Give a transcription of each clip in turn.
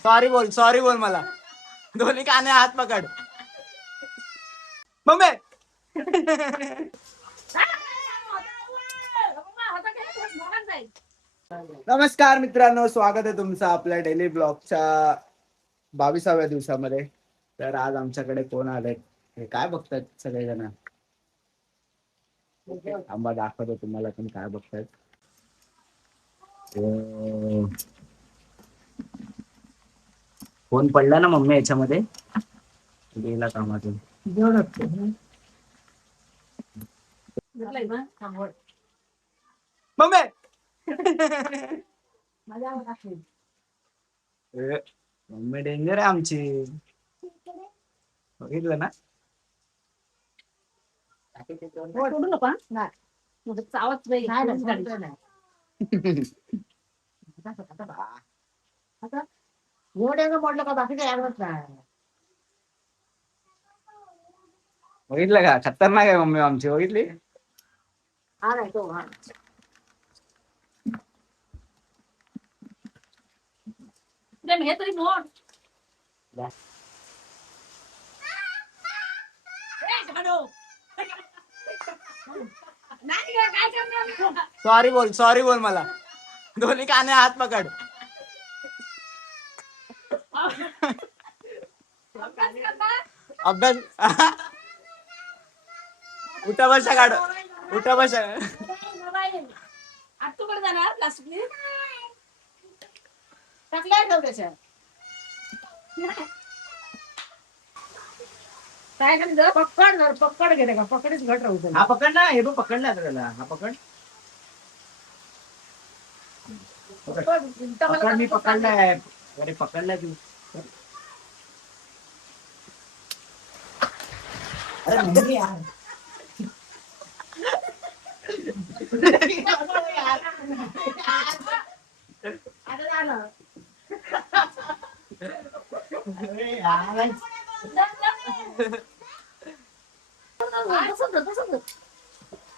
Sorry बोल मला दोन्ही काने हात पकड मम्मी. नमस्कार मित्रांनो, स्वागत आहे तुमचं आपल्या डेली ब्लॉगच्या 22व्या दिवसामध्ये. तर आज आमच्याकडे कोण आले हे काय बघतायत सगळेजण. आंबा दाखवतो तुम्हाला पण काय बघतायत. फोन पडला ना मम्मी याच्यामध्ये, गेला कामातून. मम्मी मम्मी डेंजर आहे आमची, बघितलं ना. म्हटलं का बाकी काय नाही. बघितलं का, खतरनाक आहे मम्मी आमची, बघितली. हा नाही तो हा हे तरी मोड सॉरी बोल मला दोन्ही काने हात पकड. अभ्यास उठा बसा काढ, उठा बसा. आत्तूकडे जाणार प्लास्टिक टाकलाय ठेव त्याच्यात. काय करायचं, पकड घेते का, पकडच घट राहू दे. हा पकड ना, हे बघ पकडला त्याला, हा पकड पकड. मी पकडलाय, अरे पकडलाय तू. अरे मम्मी यार.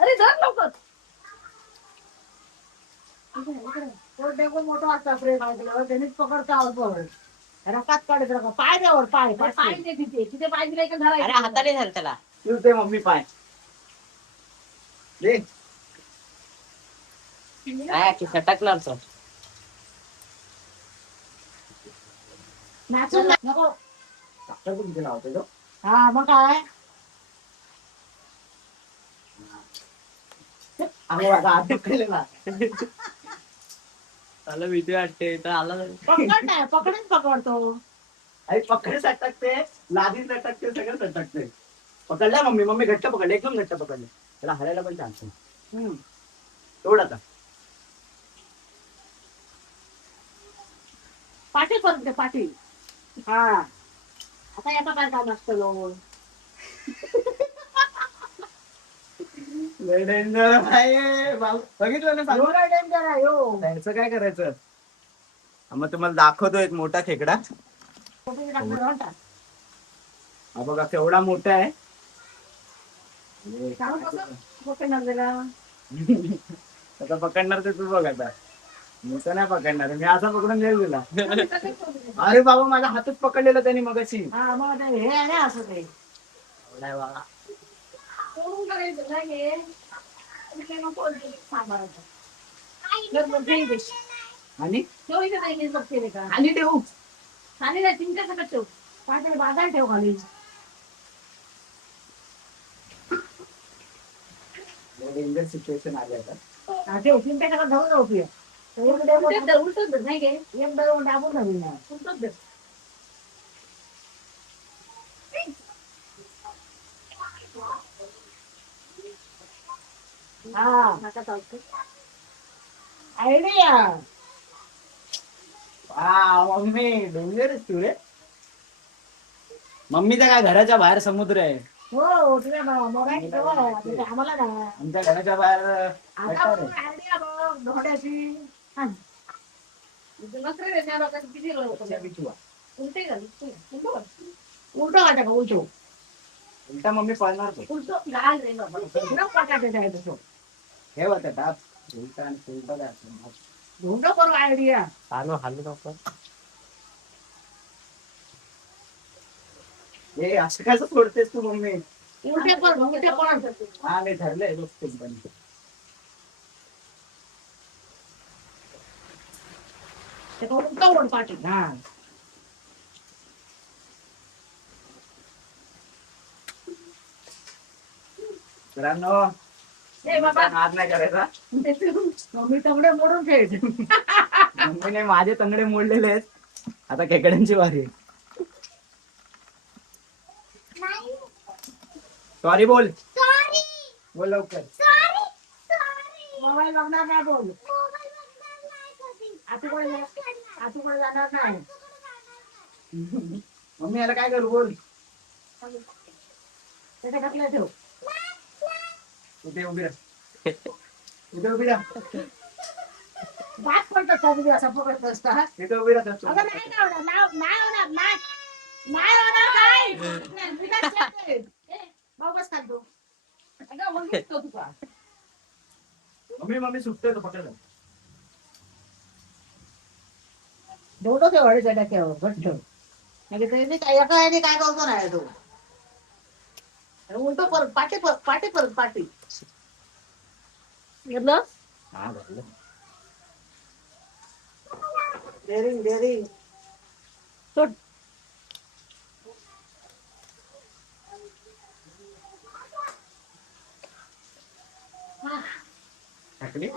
अरे धर लवकर. मोठा असता त्यांनीच पकडता रकात काढत रका पाय द्यावर पाय पाय दे तिथे तिथे पाय दिला का धरायचं. अरे हाताने धर त्याला. ते मम्मी पाय दे. काय सटकला नाचून नको. कुठे लावतो. हा मग काय त्याला भीती वाटते तर आला पकड नाही पकडच पकडतो. अरे पकडे सटकते, लादी सटकते, सगळं सटकते. पकडला मम्मी, मम्मी घट्ट पकडले, एकदम घट्ट पकडले. त्याला हरायला पण चान्स नाही. तेवढं आता पाठी करते पाठी. हा आता याचा काय काम असतं. डेंजर आहे बघितलं ना. डेंजर आहे हो. त्याचं काय करायचं. मग तुम्हाला दाखवतो एक मोठा खेकडा. हा बघा केवढा मोठा आहे. आता पकडणार ते तू बघ. आता मी तर नाही पकडणार, मी असा पकडून देईल तुला. अरे बाबा माझा हातच पकडलेला त्यांनी मगाशी. हे नाही असं ते बाबा आणि खाली ठेवू. खाली नाही चिंता सकट ठेव. पाठी बाजार ठेव खाली. डेंजर सिच्युएशन आली आता. ठेव चिंता करा धरून राहूया. उलटच धर नाही गे एक दर दाबून धरून उलटच धर. आयडिया मम्मी डेंजर तू रे. मम्मीच्या काय घराच्या बाहेर समुद्र आहे. हो आम्हाला ना आमच्या घराच्या बाहेर आयडिया बघ धोड्याची. उलटो वाटा का उलटो उलटा मम्मी पळणार तो. उलटो घाल रे. हे होतं टाप. उलटा आणि उलटा द्यायचं. धुंड करू आयडिया. हालो हालो लवकर. हे असं कसं सोडतेस तू मम्मी? उलटे पण उलटे पण हा मी ठरलंय बघते पण. ते उलटा ओढ पाठी. हा मित्रांनो, ए बाबा नाद नाही करायचा. मम्मी तंगडे मोडून ठेव. मम्मीने माझे तंगडे मोडलेले आहेत. आता खेकड्यांची वारी. सॉरी बोल. बोल लवकर. मोबाईल बघणार नाही बोल. आतूकडे जाणार नाही. मम्मी याला काय करू बोल. त्याच्या ढकल्या ठेव. इथे उभी राह. इथे उभी राह. भात पडतो कधी असा पकडत असता. इथे उभी राह. अगं नाही ना होणार, नाही होणार, नाही होणार काय? विनाश करते. ए, भाऊ बस खात तू. अगं मग निघतो तू का? मम्मी सुटतोय तो पकडला. दोडो ते वाढीच्या डोक्यावर घट्ट. म्हणजे ते काय एका याने काय करतो नाही तो. उलटो परत पाठी. घेतलं? हा बघलं. डेरिंग. सोड. टाकली?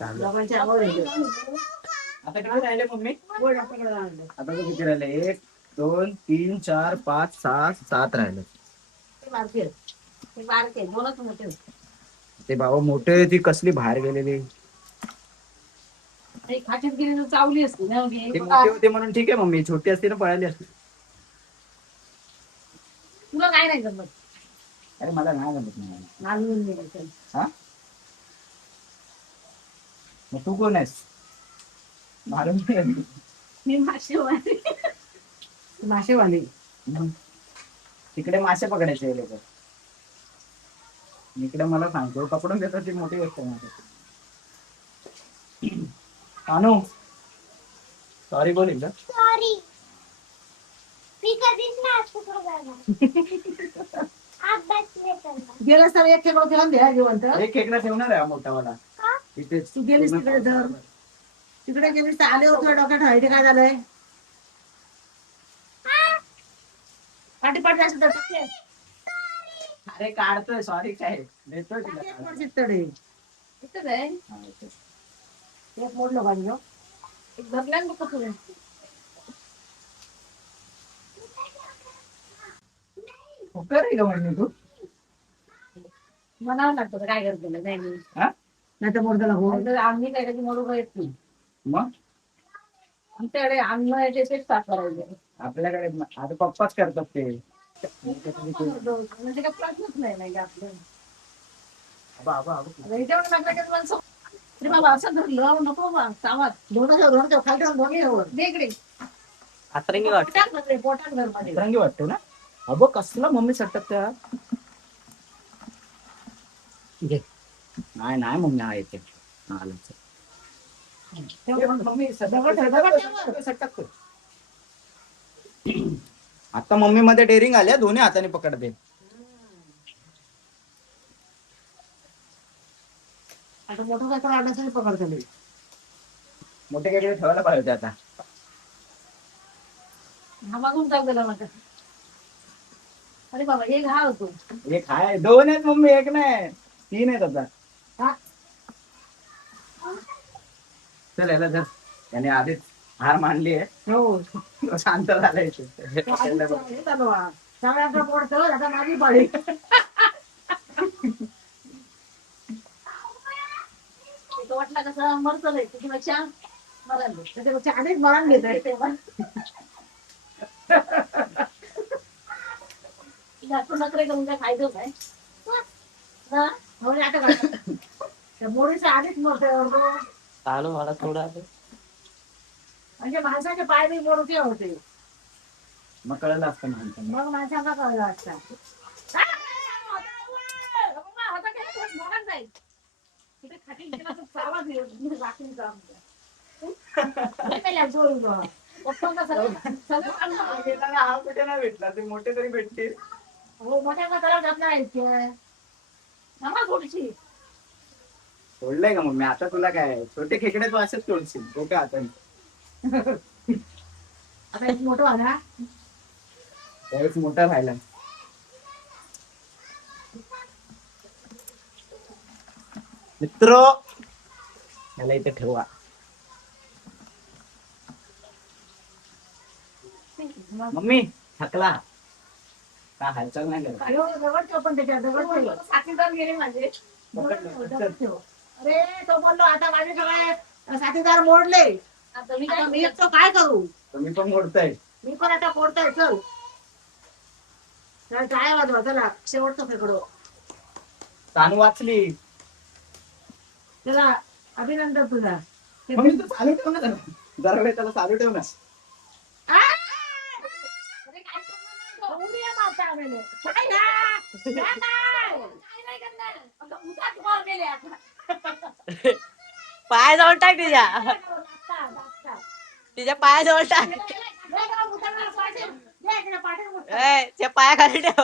लोकांच्या आवड आहे. आता किती राहिले मम्मी? बोल आपल्याकडे जाणार. आता तो किती राहिले? 1, 2, 3, 4, 5, 6, 7 राहिले. ते बारके बोलत मोठे. ते बाबा मोठे ती कसली बाहेर गेलेली. खाटीत गेली तर चावली असती ना. ते मोठे होते म्हणून ठीक आहे मम्मी. छोटी असते ना पळाली असते. तुला काय नाही जमत. अरे मला नाही जमत नाही. नालवून गेलं. हा मग तू कोण आहेस? मारून मी मासेवाली. तिकडे मासे पकडायचे हे लोक. इकडे मला सांगतो पकडून देतात ती मोठी गोष्ट आहे. अनु सॉरी बोल एकदा. सॉरी मी कधीच नाही असं करणार. अभ्यास नाही करणार. गेलास तर एक खेळ घेऊन द्या जिवंत. एक खेकडा ठेवणार आहे हा मोठावाला का? इथेच. तू गेलीस तिकडे धर. तिकडे गेलीस तर आले होते डोक्यात हायटे काय झालंय? पाठी असं तर टाके. अरे काढतोय सॉरी काय देतोय तुला टाके काढून. पडशील तडे. इथंच आहे. हा, इथेच. एक मोडलं पाहिजे हो. एक धरल्यान बघ कसं. हुक्कर आहे का म्हणजे तू? म्हणावं लागतं तर काय करतो नाही मी. हा? नाही तर मोडताला हो. आम्ही काय कधी मोडू येत नाही. मग आमच्याकडे अन्न तेच साफ करायचे. आपल्याकडे आता पप्पाच करतात ते. म्हणजे काय प्रश्नच नाही आपलं. बाबा याच्यावर लागला की माणसं अरे बाबा असं धरलं नको बा सावात दोन खाली दोन्ही वेगळे आतरंगी वाट. पोटात घर मध्ये रंगी वाटतो ना. अबो कसला मम्मी सटक त्या. नाही मम्मी हा येते. मम्मी सटक. आता मम्मी मध्ये डेअरिंग आल्या दोन्ही हाताने पकडते. आता मोठं काय पण आणण्यासाठी पकडतो मी. मोठे काहीतरी ठेवायला पाहिजे होते आता. हा मागून टाक दिला माझ्या. अरे बाबा एक हा होतो. एक आहे 2 आहेत मम्मी 1 नाही 3 आहेत आता. हा चल याला धर. त्याने आधीच हार मांडली आहे. हो तो शांत झालाय. सगळ्यांचा मोडतो आता माझी पाळी. वाटला कसं मरत नाही त्याच्यापेक्षा मरण त्याच्यापेक्षा अनेक मरण घेतोय तेव्हा. जास्त नखरे करून काय फायदा नाही. हा म्हणजे आता काय मोडीचं आधीच मरतोय. चालू मला थोडं आलं. म्हणजे माणसाचे पाय बी मोडते होते. मग कळलं असतं माणसाला. मग माणसाला कळलं असतं. कुठे खाटी गेला तर चावा दे, रात्रीचा आमच्या. नाही मेल्या, जोडून बघ. पप्पांना सगळं आणलं. गेला हा कुठे नाही भेटला, ते मोठे तरी भेटतील. हो, मोठ्या तलाव जात नाही थोडीशी. सोडलंय का मम्मी? आता तुला काय छोटे खेकडे तू असेच सोडशील डोक्या हाताने. आता एक मोठं आला. त्यावेळेस मोठा राहिला. मित्र याला इथे ठेवा. मम्मी थकला का? हालचाल नाही करत. अयो, दगड ठेव पण त्याच्यात, दगड ठेव. साथीदार गेले माझे. दगड ठेव. अरे तो बोललो आता माझे सगळे साथीदार मोडले. आता मी आता काय मी एकटं काय करू? तुम्ही पण मोडताय. मी पण आता मोडतोय. चल चल, काय वाजवा, चला शेवटचं फेकडो. तानू वाचली. चला अभिनंदन तुझा. मम्मी तू चालू ठेव ना जरा. जरा वेळ त्याला चालू ठेव ना. अरे काय करणार नाही तो. उड्या मारता आम्हाला. काय ना? काय नाही. काय नाही करणार. आता उगाच मार गेले आता. पाय जवळ टाक तिच्या. दाबता, दाबता. तिच्या पायाजवळ टाक. ले का, उतरणार पाठीवर. ले इकडे पाठीवर उतर. ए, त्या पायाखाली ठेव.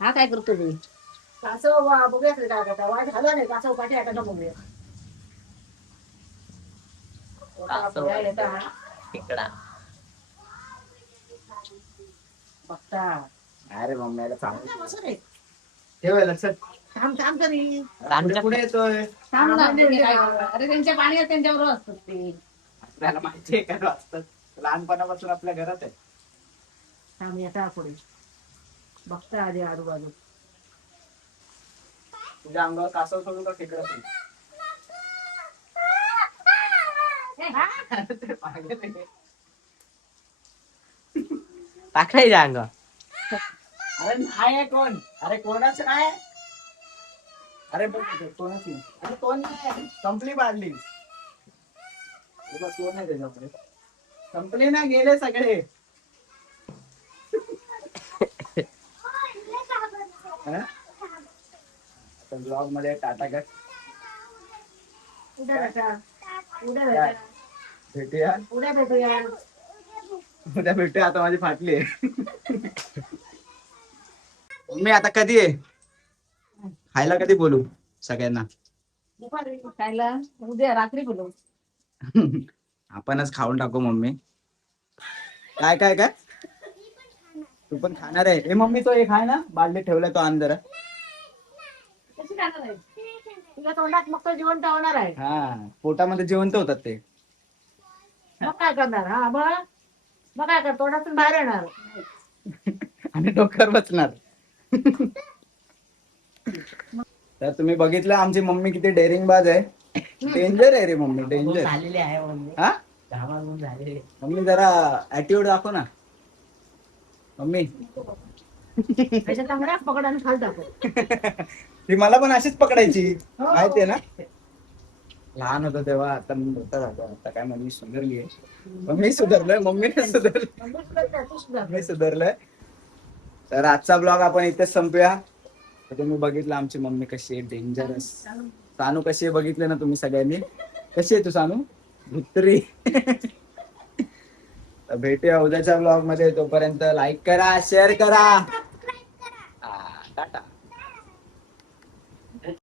हा काय करतो मी? कासव बघूया काय करता. वाज झाला नाही, कासव पाठी आता बघूया. कासव. येता खेकडा. बघता. अरे मम्मी याला चांगलं थांब, बसू रे. ठेव लक्षात. थांब थांब तरी. पुढे पुढे येतोय. थांब ना, म्हणजे काय करणार? अरे त्यांच्या पाणी आहे, त्यांच्यावर असतात ते. आपल्याला माहिती आहे का वाचतात. लहानपणापासून आपल्या घरात आहे. थांब येता पुढे. बघता आधी आजूबाजू. तुझ्या अंगावर कासव सोडू का खेकडा सोडू? ए, हा? ते मागे नाही. टाकायच्या अंगावर. अरे नाही आहे कोण? अरे कोणाच नाही. अरे बघ तिथे, कोणच नाही. अरे कोण नाही. संपली बादली. हे बघ, कोण आहे त्याच्याकडे? संपले ना, गेले सगळे. ब्लॉग मध्ये टाटा कर. उद्या भेटा. उद्या भेटा. भेटूया. उद्या भेटूया. उद्या भेटूया. आता माझी फाटली आहे. मी आता कधी आहे खायला? कधी बोलू सगळ्यांना? दुपारी खायला उद्या रात्री बोलू. आपणच खाऊन टाकू मम्मी. काय काय काय तू पण खाणार आहे? ए मम्मी तो एक आहे ना बादली ठेवलाय, तो आण जरा. कशी खाणार आहे? तुझ्या तोंडात मग तो जिवंत होणार आहे. हा, पोटामध्ये जिवंत होतात ते. मग काय करणार? हा मग काय कर, तोंडातून बाहेर येणार. आणि डोक्यावर बसणार. तर तुम्ही बघितलं आमची मम्मी किती डेअरिंग बाज आहे. डेंजर आहे रे मम्मी, डेंजर. झालेली आहे मम्मी. हा घामाघूम झालेली. मम्मी जरा ऍटिट्यूड दाखव ना मम्मी. त्याच्या चांगल्या पकड आणि खाल टाकू. ती मला पण अशीच पकडायची, माहितीये ना. लहान होतो तेव्हा. आता मी मोठा झालो. आता काय मम्मी सुधारली आहे. मम्मी सुधारलोय, मम्मीने सुधारलं, मी सुधारलोय. तर आजचा ब्लॉग आपण इथेच संपूया. तर तुम्ही बघितलं आमची मम्मी कशी आहे, डेंजरस. सानू कशी आहे बघितलं ना तुम्ही सगळ्यांनी. कशी आहे तू सानू? भुत्री. भेटूया उद्याच्या ब्लॉग मध्ये. तोपर्यंत लाईक करा, शेअर करा.